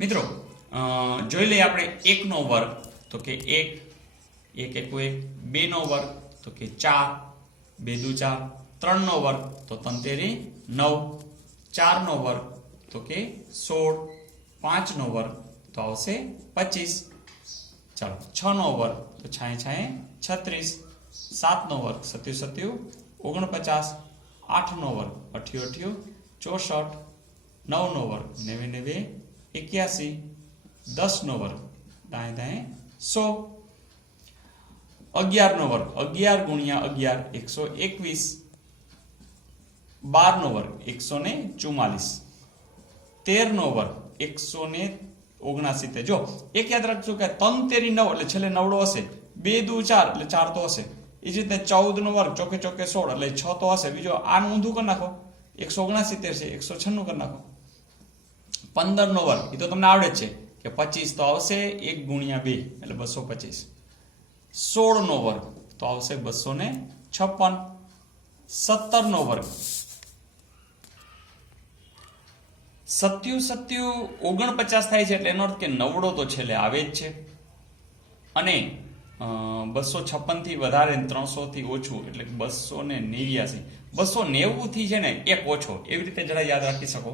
મિત્રો અ, જોઈ લઈએ આપણે એકનો વર્ગ તો કે એક એક એકુ એક બેનો વર્ગ તો કે ચાર બે દુ ચાર ત્રણનો વર્ગ તો તંતેરી નવ ચારનો વર્ગ તો કે સોળ પાંચનો વર્ગ તો આવશે પચીસ. ચાલો છનો વર્ગ તો છાએ છાએ છત્રીસ. સાતનો વર્ગ સત્યુ સત્યુ ઓગણપચાસ. આઠનો વર્ગ અઠ્યો અઠ્યો ચોસઠ. નવનો વર્ગ નેવે નેવે એક્યાસી દસનો વર્ગ દાએ દાએ સો અગિયારનો વર્ગ અગિયાર ગુણ્યા અગિયાર એકસો એકવીસ બારનો વર્ગ એકસો ને ચુમ્માલીસ તેરનો વર્ગ એકસો ને ઓગણાસીતેર જો એક યાદ રાખજો કે તન તેરી નવ એટલે છેલ્લે નવડો હશે બે દુ ચાર એટલે ચાર તો હશે એ જ રીતે ચૌદ નો વર્ગ ચોકે ચોકે સોળ એટલે છ તો હશે બીજો આનું ઊંધું કરી નાખો એકસો ઓગણાસિત્તેર છે એકસો છન્નું કરી નાખો પંદર નો વર્ગ એ તો તમને આવડે જ છે. કે પચીસ તો આવશે એક ગુણ્યા બે, એટલે બસો પચીસ. સોળ નો વર્ગ તો આવશે બસો ને છપ્પન. સત્તર નો વર્ગ સત્યુ સત્યુ ઓગણપચાસ થાય છે એટલે એનો અર્થ કે નવડો તો છેલ્લે આવે જ છે. અને બસો છપ્પનથી વધારે ત્રણસોથી ઓછું, એટલે બસો ને નેવ્યાસી. બસો નેવું થી છે ને એક ઓછો. એવી રીતે જરા યાદ રાખી શકો.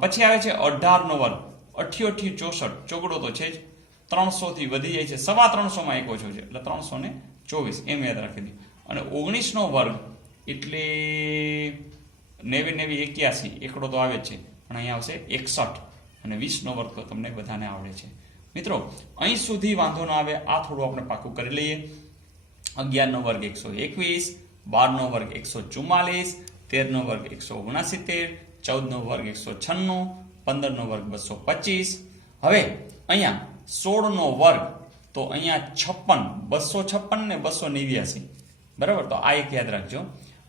પછી આવે છે અઢારનો વર્ગ. અઠ્યોઠી ચોસઠ. ચોગડો તો છે જ. ત્રણસો થી વધી જાય છે. સવા ત્રણસો માં એક ઓછો છે. એટલે ત્રણસો ને ચોવીસ. એમ યાદ રાખી દીધું અને ઓગણીસનો વર્ગ એટલે નેવી નેવી એક્યાસી. એકડો તો આવે જ છે. પણ અહીંયા આવશે એકસઠ. અને વીસનો વર્ગ તો તમને બધાને આવડે છે. મિત્રો, અહીં સુધી વાંધો ન આવે. આ થોડું આપણે પાકું કરી લઈએ. અગિયારનો વર્ગ એકસો એકવીસ. બારનો વર્ગ એકસો ચુમ્માલીસ તેરનો વર્ગ એકસો ઓગણસિત્તેર. ચૌદનો વર્ગ એકસો છન્નું, પંદરનો વર્ગ બસો પચીસ. હવે અહીંયા સોળનો વર્ગ, તો અહીંયા છપ્પન, બસો છપ્પન ને બસો નેવ્યાસી. બરાબર? તો આ એક યાદ રાખજો.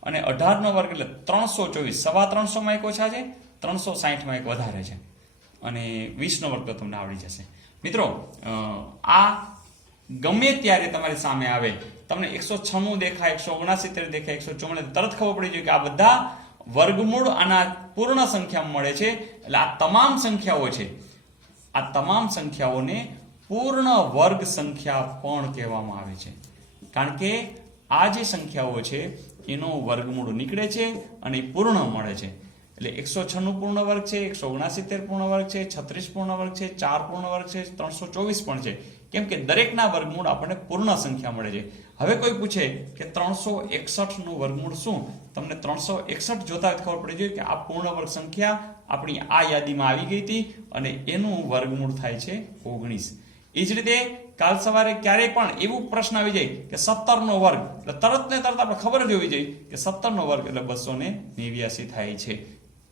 અને અઢારનો વર્ગ એટલે ત્રણસો ચોવીસ. સવા ત્રણસોમાં એક ઓછા છે, ત્રણસો સાહીઠમાં એક વધારે છે. અને વીસનો વર્ગ તો તમને આવડી જશે. મિત્રો આ ગમે ત્યારે તમારી સામે આવે, તમને એકસો છન્નું દેખાય, એકસો ઓગણસિત્તેર દેખાય, એકસો ચુમ્માલીસ તરત ખબર પડી જોઈએ કે આ બધા વર્ગમૂળ આના પૂર્ણ સંખ્યા મળે છે. એટલે આ તમામ સંખ્યાઓ છે. આ તમામ સંખ્યાઓને પૂર્ણ વર્ગ સંખ્યા પણ કહેવામાં આવે છે. કારણ કે આ જે સંખ્યાઓ છે, એનો વર્ગમૂળ નીકળે છે અને પૂર્ણ મળે છે. એટલે એકસો છન્નું પૂર્ણ વર્ગ છે, એકસો ઓગણસિત્તેર પૂર્ણ વર્ગ છે, છત્રીસ પૂર્ણ વર્ગ છે, ચાર પૂર્ણ વર્ગ છે, ત્રણસો ચોવીસ પણ છે. કેમ કે દરેકના વર્ગમૂળ આપણને પૂર્ણ સંખ્યા મળે છે. હવે કોઈ પૂછે કે ત્રણસો એકસઠનું વર્ગમૂળ શું? તમને ત્રણસો એકસઠ જોતા ખબર પડી જોઈએ કે આ પૂર્ણ વર્ગ સંખ્યા આપણી આ યાદીમાં આવી ગઈ હતી અને એનું વર્ગમૂળ થાય છે ઓગણીસ. એ જ રીતે કાલ સવારે ક્યારેય પણ એવું પ્રશ્ન આવી જાય કે સત્તર નો વર્ગ, એટલે તરત ને તરત આપણે ખબર જ હોવી જોઈએ કે સત્તર નો વર્ગ એટલે બસો ને નેવ્યાસી થાય છે.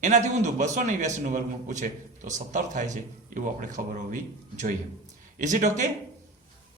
એનાથી ઊંધું બસો નેવ્યાસી નું વર્ગમૂળ પૂછે તો સત્તર થાય છે એવું આપણે ખબર હોવી જોઈએ. Is it okay?